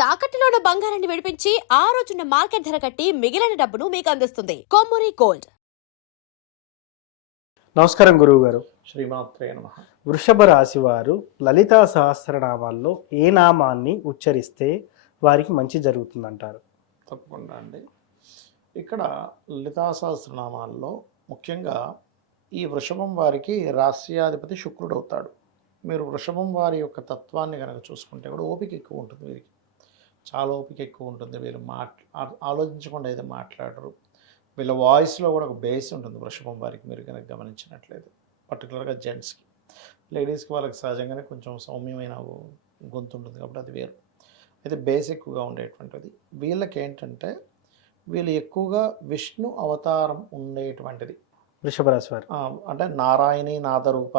తాకట్టులో ఉన్న బంగారాన్ని విడిపించి ఆ రోజున్న మార్కెట్ ధర కట్టి మిగిలిన డబ్బును మీకు అందిస్తుంది కొమ్మూరి గోల్డ్. నమస్కారం గురువు గారు. శ్రీమాత్రే నమః. వృషభ రాశి వారు లలితా సహస్రనామాల్లో ఏ నామాన్ని ఉచ్చరిస్తే వారికి మంచి జరుగుతుందంటారు? తప్పకుండా అండి. ఇక్కడ లలితా సహస్రనామాల్లో ముఖ్యంగా ఈ వృషభం వారికి రాస్యాధిపతి శుక్రుడు అవుతాడు. మీరు వృషభం వారి యొక్క తత్వాన్ని కనుక చూసుకుంటే కూడా ఓపిక ఎక్కువ ఉంటుంది వీరికి. చాలా ఓపిక ఎక్కువ ఉంటుంది. వీళ్ళు ఆలోచించకుండా అయితే మాట్లాడరు. వీళ్ళ వాయిస్లో కూడా ఒక బేస్ ఉంటుంది వృషభం వారికి, మీరు కనుక గమనించినట్లయితే. పర్టికులర్గా జెంట్స్కి. లేడీస్కి వాళ్ళకి సహజంగానే కొంచెం సౌమ్యమైన గొంతు ఉంటుంది కాబట్టి అది వేరు. అయితే బేస్ ఎక్కువగా ఉండేటువంటిది. వీళ్ళకి ఏంటంటే వీళ్ళు ఎక్కువగా విష్ణు అవతారం ఉండేటువంటిది. వృషభ రాశి వారు అంటే నారాయణి నాదరూప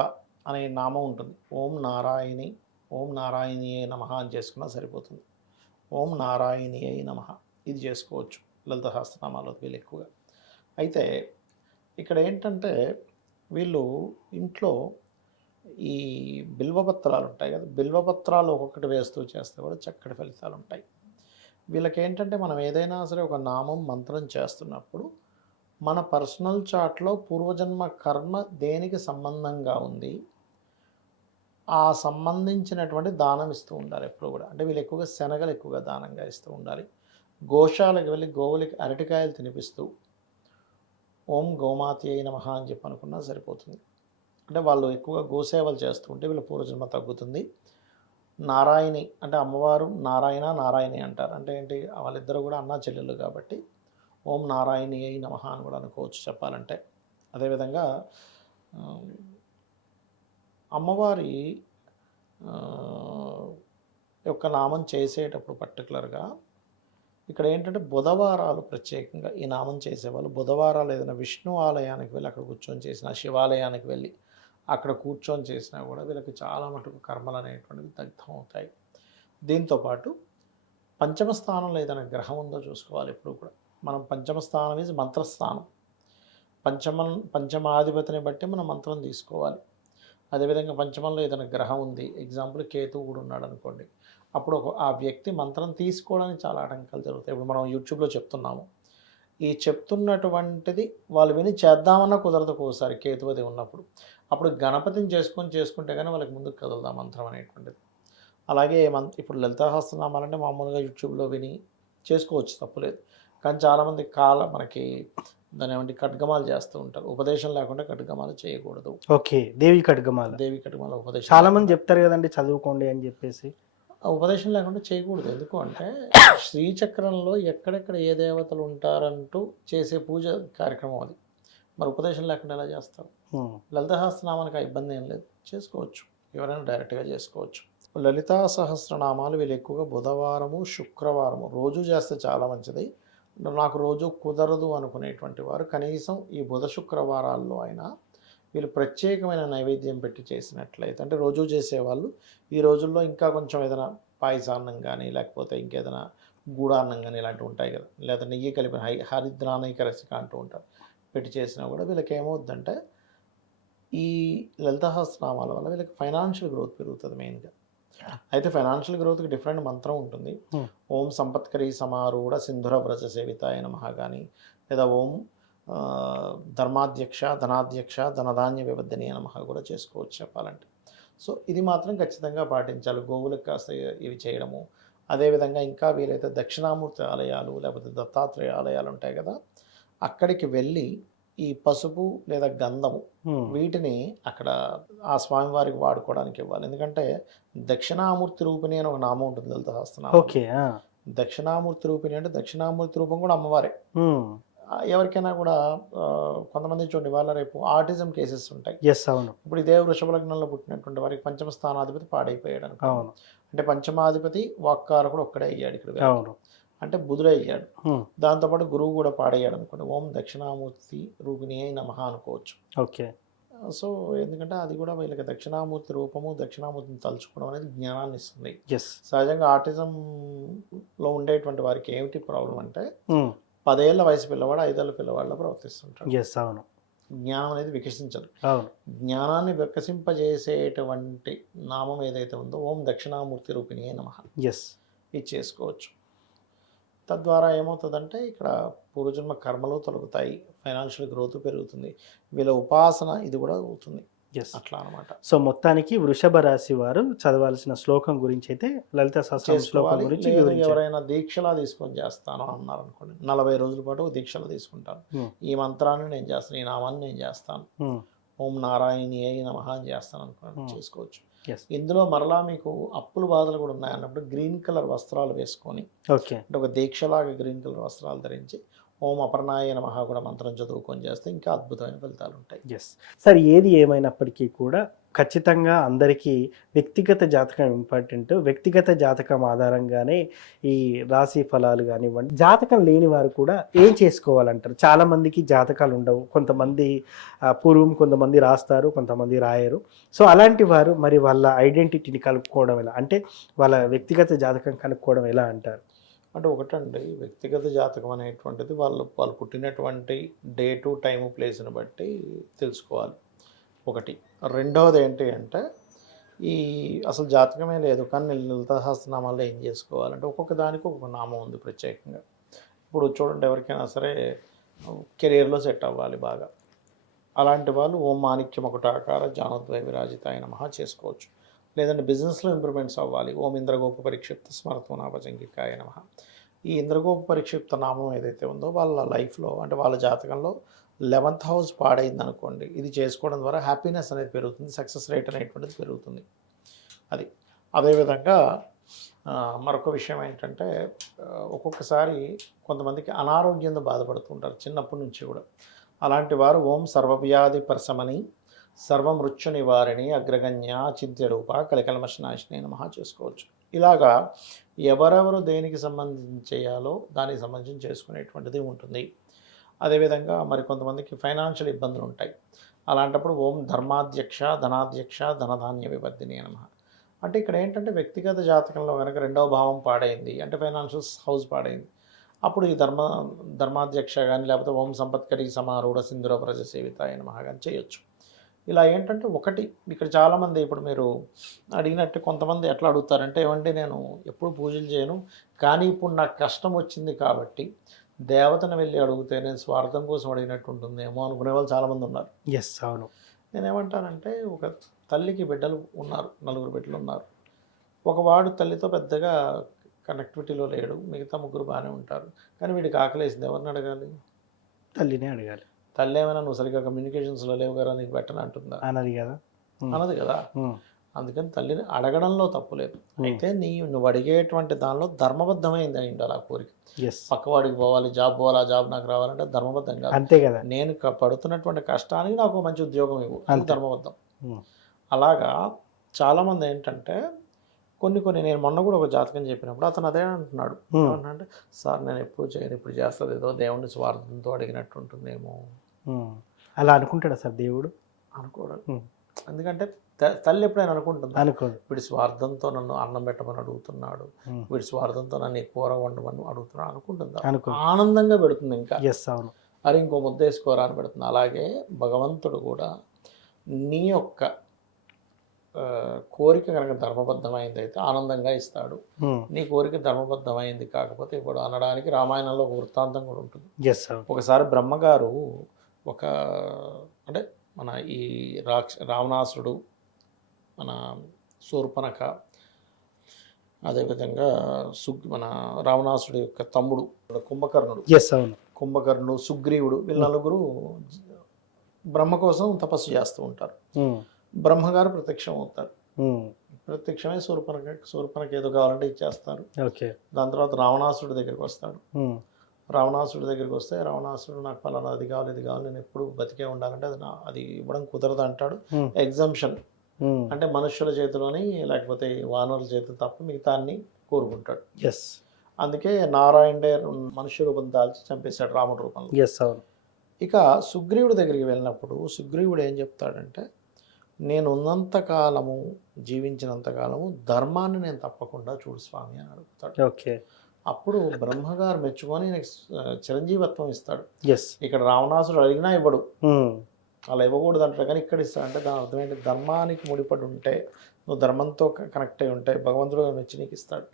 అనే నామం ఉంటుంది. ఓం నారాయణియే నమః అని చేసుకున్నా సరిపోతుంది. ఓం నారాయణియే నమః ఇది చేసుకోవచ్చు లలిత సహస్రనామాలో వీళ్ళు ఎక్కువగా. అయితే ఇక్కడ ఏంటంటే వీళ్ళు ఇంట్లో ఈ బిల్వపత్రాలు ఉంటాయి కదా, బిల్వపత్రాలు ఒక్కొక్కటి వేస్తూ చేస్తే కూడా చక్కటి ఫలితాలు ఉంటాయి. వీళ్ళకి ఏంటంటే మనం ఏదైనా సరే ఒక నామం మంత్రం చేస్తున్నప్పుడు మన పర్సనల్ చార్ట్లో పూర్వజన్మ కర్మ దేనికి సంబంధంగా ఉంది ఆ సంబంధించినటువంటి దానం ఇస్తూ ఉండాలి ఎప్పుడు కూడా. అంటే వీళ్ళు ఎక్కువగా శనగలు ఎక్కువగా దానంగా ఇస్తూ ఉండాలి. గోశాలకు వెళ్ళి గోవులకి అరటికాయలు తినిపిస్తూ ఓం గోమాతి అయి నమః అని చెప్పి అనుకున్నా సరిపోతుంది. అంటే వాళ్ళు ఎక్కువగా గోసేవలు చేస్తూ ఉంటే వీళ్ళ పూర్వజన్మ తగ్గుతుంది. నారాయణి అంటే అమ్మవారు నారాయణి అంటారు. అంటే ఏంటి, వాళ్ళిద్దరూ కూడా అన్నా చెల్లెళ్ళు కాబట్టి ఓం నారాయణి అయి నమః అని కూడా అనుకోవచ్చు చెప్పాలంటే. అదేవిధంగా అమ్మవారి యొక్క నామం చేసేటప్పుడు పర్టికులర్గా ఇక్కడ ఏంటంటే బుధవారాలు ప్రత్యేకంగా ఈ నామం చేసేవాళ్ళు బుధవారాలు ఏదైనా విష్ణు ఆలయానికి వెళ్ళి అక్కడ కూర్చొని చేసినా, శివాలయానికి వెళ్ళి అక్కడ కూర్చొని చేసినా కూడా వీళ్ళకి చాలా మటుకు కర్మలు అనేటువంటివి దగ్ధం అవుతాయి. దీంతోపాటు పంచమ స్థానంలో ఏదైనా గ్రహం ఉందో చూసుకోవాలి ఎప్పుడు కూడా. మనం పంచమ స్థానం ఈజ్ మంత్రస్థానం. పంచమాధిపతిని బట్టి మనం మంత్రం తీసుకోవాలి. అదేవిధంగా పంచమంలో ఏదైనా గ్రహం ఉంది, ఎగ్జాంపుల్ కేతువు కూడా ఉన్నాడు అనుకోండి, అప్పుడు ఆ వ్యక్తి మంత్రం తీసుకోవడానికి చాలా ఆటంకాలు జరుగుతాయి. ఇప్పుడు మనం యూట్యూబ్లో చెప్తున్నాము, ఈ చెప్తున్నటువంటిది వాళ్ళు విని చేద్దామన్నా కుదరదు ఒక్కోసారి కేతువది ఉన్నప్పుడు. అప్పుడు గణపతిని చేసుకుంటే కానీ వాళ్ళకి ముందుకు కదులుదా మంత్రం అనేటువంటిది. అలాగే ఇప్పుడు లలితాసహస్రనామాలంటే మామూలుగా యూట్యూబ్లో విని చేసుకోవచ్చు, తప్పులేదు. కానీ చాలామంది మనకి దాని ఏమంటే ఖడ్గమాలు చేస్తూ ఉంటారు. ఉపదేశం లేకుండా ఖడ్గమాలు చేయకూడదు. ఓకే, దేవి ఖడ్గమాల ఉపదేశం చాలా మంది చెప్తారు కదండి, చదువుకోండి అని చెప్పేసి. ఉపదేశం లేకుండా చేయకూడదు. ఎందుకు అంటే శ్రీచక్రంలో ఎక్కడెక్కడ ఏ దేవతలు ఉంటారంటూ చేసే పూజ కార్యక్రమం అది. మరి ఉపదేశం లేకుండా ఎలా చేస్తారు? లలితా సహస్రనామానికి ఆ ఇబ్బంది ఏం లేదు, చేసుకోవచ్చు. ఎవరైనా డైరెక్ట్గా చేసుకోవచ్చు. లలితా సహస్రనామాలు వీళ్ళు ఎక్కువగా బుధవారము శుక్రవారము రోజు చేస్తే చాలా మంచిది. నాకు రోజు కుదరదు అనుకునేటువంటి వారు కనీసం ఈ బుధ శుక్రవారాల్లో అయినా వీళ్ళు ప్రత్యేకమైన నైవేద్యం పెట్టి చేసినట్లయితే, అంటే రోజు చేసేవాళ్ళు ఈ రోజుల్లో ఇంకా కొంచెం ఏదైనా పాయసాన్నం కానీ లేకపోతే ఇంకేదైనా గూడాన్నం కానీ ఇలాంటివి ఉంటాయి కదా, లేదా నెయ్యి కలిపిన హరిద్రానైకరసిక అంటూ ఉంటారు, పెట్టి చేసినా కూడా వీళ్ళకి ఏమవుద్దంటే ఈ లలితాసహస్రనామాల వల్ల వీళ్ళకి ఫైనాన్షియల్ గ్రోత్ పెరుగుతుంది మెయిన్గా. అయితే ఫైనాన్షియల్ గ్రోత్కి డిఫరెంట్ మంత్రం ఉంటుంది. ఓం సంపత్కరీ సమారూఢ సింధుర వ్రజ సేవితాయ నమః కానీ, లేదా ఓం ధర్మాధ్యక్ష ధనాధ్యక్ష ధనధాన్య వివర్ధని నమః కూడా చేసుకోవచ్చు చెప్పాలంటే. సో ఇది మాత్రం ఖచ్చితంగా పాటించాలి. గోవులకు కాస్త ఇవి చేయడము. అదేవిధంగా ఇంకా వీలైతే దక్షిణామూర్తి ఆలయాలు లేకపోతే దత్తాత్రేయ ఆలయాలు ఉంటాయి కదా, అక్కడికి వెళ్ళి ఈ పసుపు లేదా గంధము వీటిని అక్కడ ఆ స్వామివారికి వాడుకోవడానికి ఇవ్వాలి. ఎందుకంటే దక్షిణామూర్తి రూపిణి అని ఒక నామం ఉంటుంది లలిత సహస్రనామం. దక్షిణామూర్తి రూపిణి అంటే దక్షిణామూర్తి రూపం కూడా అమ్మవారే. ఎవరికైనా కూడా కొంతమంది చూడండి, వాళ్ళ రేపు ఆటిజం కేసెస్ ఉంటాయి. ఇప్పుడు ఇదే వృషభ లగ్నంలో పుట్టినటువంటి వారికి పంచమ స్థానాధిపతి పాడైపోయాడు అనుకో, అంటే పంచమాధిపతి వాక్కారకుడు ఒక్కడే అయ్యాడు ఇక్కడ, అంటే బుధుడు అయ్యాడు. దాంతోపాటు గురువు కూడా పాడయ్యాడు అనుకోండి, ఓం దక్షిణామూర్తి రూపిణి అయి నమః అనుకోవచ్చు. ఓకే. సో ఎందుకంటే అది కూడా వీళ్ళకి దక్షిణామూర్తి రూపము, దక్షిణామూర్తిని తలుచుకోవడం అనేది జ్ఞానాన్ని ఇస్తుంది. సహజంగా ఆటిజంలో ఉండేటువంటి వారికి ఏమిటి ప్రాబ్లం అంటే 10 ఏళ్ల వయసు పిల్లవాడు 5 ఏళ్ల పిల్లవాళ్ళ ప్రవర్తిస్తుంటాడు. జ్ఞానం అనేది వికసించదు. జ్ఞానాన్ని వికసింపజేసేటువంటి నామం ఏదైతే ఉందో ఓం దక్షిణామూర్తి రూపిణి నమః. ఇది చేసుకోవచ్చు. తద్వారా ఏమవుతుందంటే ఇక్కడ పూర్వజన్మ కర్మలు తొలగుతాయి, ఫైనాన్షియల్ గ్రోత్ పెరుగుతుంది, వీళ్ళ ఉపాసన ఇది కూడా అవుతుంది. ఎస్. అట్లా అనమాట. సో మొత్తానికి వృషభ రాశి వారు చదవాల్సిన శ్లోకం గురించి అయితే లలిత సహస్రనామ శ్లోకం చేసుకోవాలి. గురించి లేదు వివరించారు. ఎవరైనా దీక్షలా తీసుకొని చేస్తాను అన్నారు అనుకోండి, 40 రోజుల పాటు దీక్షలా తీసుకుంటాను, ఈ మంత్రాన్ని నేను చేస్తాను, ఈ నామాన్ని నేను చేస్తాను, ఓం నారాయణి అయి నమః అని చేస్తాను అనుకోండి, చేసుకోవచ్చు. Yes. ఇందులో మరలా మీకు అప్పుల బాధలు కూడా ఉన్నాయన్నప్పుడు గ్రీన్ కలర్ వస్త్రాలు వేసుకొని, ఓకే. అంటే ఒక దీక్షలాగా గ్రీన్ కలర్ వస్త్రాలు ధరించి ఓం అపర్ణాయ నమః కూడా మంత్రం చదువుకొని చేస్తే ఇంకా అద్భుతమైన ఫలితాలు ఉంటాయి. ఎస్ సార్, ఏది ఏమైనప్పటికీ కూడా ఖచ్చితంగా అందరికీ వ్యక్తిగత జాతకం ఇంపార్టెంట్. వ్యక్తిగత జాతకం ఆధారంగానే ఈ రాశి ఫలాలు కానివ్వండి. జాతకం లేని వారు కూడా ఏం చేసుకోవాలంటారు? చాలా మందికి జాతకాలు ఉండవు, కొంతమంది పూర్వం కొంతమంది రాస్తారు, కొంతమంది రాయరు. సో అలాంటి వారు మరి వాళ్ళ ఐడెంటిటీని కలుపుకోవడం ఎలా, అంటే వాళ్ళ వ్యక్తిగత జాతకం కనుక్కోవడం ఎలా అంటారు? అంటే ఒకటండి, వ్యక్తిగత జాతకం అనేటువంటిది వాళ్ళు పుట్టినటువంటి డేటు, టైము, ప్లేస్ని బట్టి తెలుసుకోవాలి ఒకటి. రెండవది ఏంటి అంటే ఈ అసలు జాతకమే లేదు కానీ లలిత సహస్రనామాల్లో ఏం చేసుకోవాలంటే ఒక్కొక్క దానికి ఒక్కొక్క నామం ఉంది ప్రత్యేకంగా. ఇప్పుడు చూడండి, ఎవరికైనా సరే కెరియర్లో సెట్ అవ్వాలి బాగా, అలాంటి వాళ్ళు ఓం మాణిక్యం ఒకటాకార జానోద్వయ విరాజితాయ నమః చేసుకోవచ్చు. లేదంటే బిజినెస్లో ఇంప్రూవ్మెంట్స్ అవ్వాలి, ఓం ఇంద్రగోప పరిక్షిప్త స్మరతోనాభజంగికాయ నమః. ఈ ఇంద్రగోప పరిక్షిప్త నామం ఏదైతే ఉందో వాళ్ళ లైఫ్లో, అంటే వాళ్ళ జాతకంలో 11th హౌస్ పాడైంది అనుకోండి, ఇది చేసుకోవడం ద్వారా హ్యాపీనెస్ అనేది పెరుగుతుంది, సక్సెస్ రేట్ అనేటువంటిది పెరుగుతుంది. అది అదేవిధంగా మరొక విషయం ఏంటంటే ఒక్కొక్కసారి కొంతమందికి అనారోగ్యంతో బాధపడుతుంటారు చిన్నప్పటి నుంచి కూడా. అలాంటి వారు ఓం సర్వవ్యాధి ప్రశమని సర్వమృత్యు నివారిణి అగ్రగణ్య చింత్య రూప కలికల్మషనాశిని నమః చేసుకోవచ్చు. ఇలాగా ఎవరెవరు దేనికి సంబంధించి చేయాలో దానికి సంబంధించి చేసుకునేటువంటిది ఉంటుంది. అదేవిధంగా మరి కొంతమందికి ఫైనాన్షియల్ ఇబ్బందులు ఉంటాయి, అలాంటప్పుడు ఓం ధర్మాధ్యక్ష ధనాధ్యక్ష ధనధాన్య వివర్ధిని నమః. అంటే ఇక్కడ ఏంటంటే వ్యక్తిగత జాతకంలో కనుక 2వ భావం పాడైంది అంటే ఫైనాన్షియల్ హౌస్ పాడైంది, అప్పుడు ఈ ధర్మాధ్యక్ష కానీ లేకపోతే ఓం సంపత్కరి సమారూఢ సింధుర ప్రజ సేవితాయ నమః కానీ చేయొచ్చు. ఇలా ఏంటంటే ఒకటి, ఇక్కడ చాలామంది ఇప్పుడు మీరు అడిగినట్టు కొంతమంది ఎట్లా అడుగుతారంటే, ఏమంటే నేను ఎప్పుడు పూజలు చేయను కానీ ఇప్పుడు నాకు కష్టం వచ్చింది కాబట్టి దేవతను వెళ్ళి అడిగితే నేను స్వార్థం కోసం అడిగినట్టు ఉంటుందేమో అనుకునే వాళ్ళు చాలామంది ఉన్నారు. ఎస్, అవును. నేనేమంటానంటే, ఒక తల్లికి బిడ్డలు ఉన్నారు, 4 బిడ్డలు ఉన్నారు. ఒకవాడు తల్లితో పెద్దగా కనెక్టివిటీలో లేడు, మిగతా 3 బాగానే ఉంటారు. కానీ వీడికి ఆకలేసింది, ఎవరిని అడగాలి? తల్లినే అడగాలి. తల్లి ఏమైనా నువ్వు సరిగ్గా కమ్యూనికేషన్స్లో లేవు కదా నీకు పెట్టని అంటుందా? అన్నది కదా, అన్నది కదా. అందుకని తల్లిని అడగడంలో తప్పు లేదు. అయితే నువ్వు అడిగేటువంటి దానిలో ధర్మబద్ధమైంది అయి ఉండాలి ఆ కోరిక. పక్కవాడికి పోవాలి, జాబ్ పోవాలి, ఆ జాబ్ నాకు రావాలంటే ధర్మబద్ధం కాదు. అంతే కదా. నేను పడుతున్నటువంటి కష్టానికి నాకు మంచి ఉద్యోగం ఇవ్వు, అది ధర్మబద్ధం. అలాగా చాలామంది ఏంటంటే కొన్ని నేను మొన్న కూడా ఒక జాతకం చెప్పినప్పుడు అతను అదే అంటున్నాడు, ఏమన్నా సార్ నేను ఎప్పుడు చేయను, ఇప్పుడు చేస్తుంది ఏదో దేవుడిని స్వార్థంతో అడిగినట్టు ఉంటుందేమో. అలా అనుకుంటాడా సార్ దేవుడు? అనుకోవడం. ఎందుకంటే తల్లి ఎప్పుడైనా అనుకుంటుంది, అనుకోదు. వీడి స్వార్థంతో నన్ను అన్నం పెట్టమని అడుగుతున్నాడు, వీడి స్వార్థంతో నన్ను కూర వండమని అడుగుతున్నాడు అనుకుంటుందా? ఆనందంగా పెడుతుంది. ఇంకా అవును, అరే ఇంకో ముద్ద వేసుకోరా అని పెడుతుంది. అలాగే భగవంతుడు కూడా నీ యొక్క కోరిక కనుక ధర్మబద్ధమైంది అయితే ఆనందంగా ఇస్తాడు, నీ కోరిక ధర్మబద్ధమైంది కాకపోతే ఇప్పుడు అనడానికి రామాయణంలో ఒక వృత్తాంతం కూడా ఉంటుంది. ఒకసారి బ్రహ్మగారు అంటే మన ఈ రావణాసురుడు, మన శూర్పణఖ, అదేవిధంగా మన రావణాసురుడు యొక్క తమ్ముడు కుంభకర్ణుడు, సుగ్రీవుడు, వీళ్ళ 4 బ్రహ్మ కోసం తపస్సు చేస్తూ ఉంటారు. బ్రహ్మగారు ప్రత్యక్షం అవుతారు. ప్రత్యక్షమే శూర్పణఖ ఏదో కావాలంటే ఇచ్చేస్తారు. దాని తర్వాత రావణాసురుడి దగ్గరికి వస్తాడు. రావణాసురుడి దగ్గరికి వస్తే రావణాసురుడు నాకు పలానా అది కావాలి, ఇది కావాలి, నేను ఎప్పుడు బతికే ఉండాలంటే అది ఇవ్వడం కుదరదు అంటాడు. ఎగ్జంప్షన్ అంటే మనుష్యుల చేతిలోని లేకపోతే వానరుల చేతులు తప్ప మిగతా అన్ని కోరుకుంటాడు. అందుకే నారాయణుడే మనుష్య రూపం దాల్చి చంపేశాడు రాముడి రూపంలో. ఇక సుగ్రీవుడి దగ్గరికి వెళ్ళినప్పుడు సుగ్రీవుడు ఏం చెప్తాడంటే, నేను ఉన్నంతకాలము, జీవించినంతకాలము ధర్మాన్ని నేను తప్పకుండా చూడు స్వామి అని అడుగుతాడు. అప్పుడు బ్రహ్మగారు మెచ్చుకొని చిరంజీవత్వం ఇస్తాడు. ఇక్కడ రావణాసుడు అడిగినా ఇవ్వడు, అలా ఇవ్వకూడదు అంటాడు, కానీ ఇక్కడ ఇస్తాడంటే దాని అర్థం ఏంటి? ధర్మానికి ముడిపడి ఉంటే, నువ్వు ధర్మంతో కనెక్ట్ అయి ఉంటే భగవంతుడు మెచ్చి నీకు ఇస్తాడు.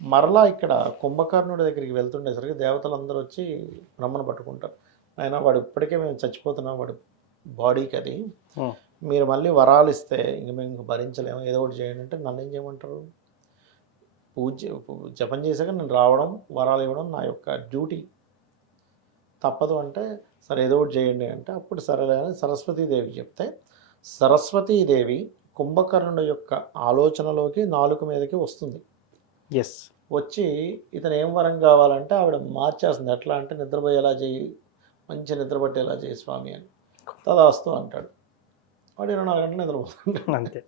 మరలా ఇక్కడ కుంభకర్ణుడి దగ్గరికి వెళ్తుండేసరికి దేవతలందరూ వచ్చి బ్రహ్మను పట్టుకుంటారు. అయినా వాడు ఇప్పటికే మేము చచ్చిపోతున్నాం, వాడు బాడీకి అది, ఉమ్, మీరు మళ్ళీ వరాలు ఇస్తే ఇంక మేము ఇంక భరించలేము, ఏదో ఒకటి చేయండి అంటే నన్ను ఏం చేయమంటారు? జపం చేశాక నేను రావడం, వరాలు ఇవ్వడం నా యొక్క డ్యూటీ, తప్పదు అంటే సరే ఏదో ఒకటి చేయండి అంటే అప్పుడు సరేలే అని సరస్వతీదేవి చెప్తే సరస్వతీదేవి కుంభకర్ణుడి యొక్క ఆలోచనలోకి నాలుక మీదకి వస్తుంది. ఎస్. వచ్చి ఇతను ఏం వరం కావాలంటే ఆవిడ మార్చేస్తుంది. ఎట్లా అంటే నిద్రపోయేలా చేయి, మంచి నిద్రపట్టేలా చేయి స్వామి అని. తదాస్తు అంటాడు. వాడు 24 గంటలు నిద్రపోతుంటాడు. అంతే.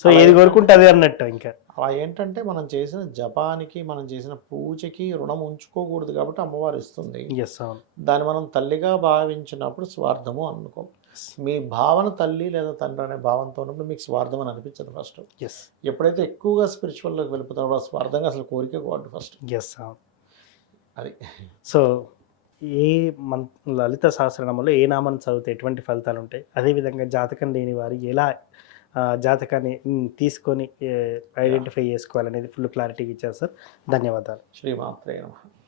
సో ఏది కోరుకుంటే అదే అన్నట్టు ఇంకా. అలా ఏంటంటే మనం చేసిన జపానికి, మనం చేసిన పూజకి రుణం ఉంచుకోకూడదు కాబట్టి అమ్మవారు ఇస్తుంది. ఎస్, అవును. దాన్ని మనం తల్లిగా భావించినప్పుడు స్వార్థము అనుకో. మీ భావన తల్లి లేదా తండ్రి అనే భావంతో ఉన్నప్పుడు మీకు స్వార్థం అని అనిపించదు ఫస్ట్. ఎస్. ఎప్పుడైతే ఎక్కువగా స్పిరిచువల్లోకి వెళ్ళిపోతారో స్వార్థంగా అసలు కోరిక కోవద్దు ఫస్ట్. ఎస్, అవును. అది. సో ఏ లలిత సహస్రనామంలో ఏ నామాన్ని చదివితే ఎటువంటి ఫలితాలు ఉంటాయి, అదేవిధంగా జాతకం లేని వారు ఎలా జాతకాన్ని తీసుకొని ఐడెంటిఫై చేసుకోవాలనేది ఫుల్ క్లారిటీగా ఇచ్చారు సార్. ధన్యవాదాలు. శ్రీమాత్రే నమః.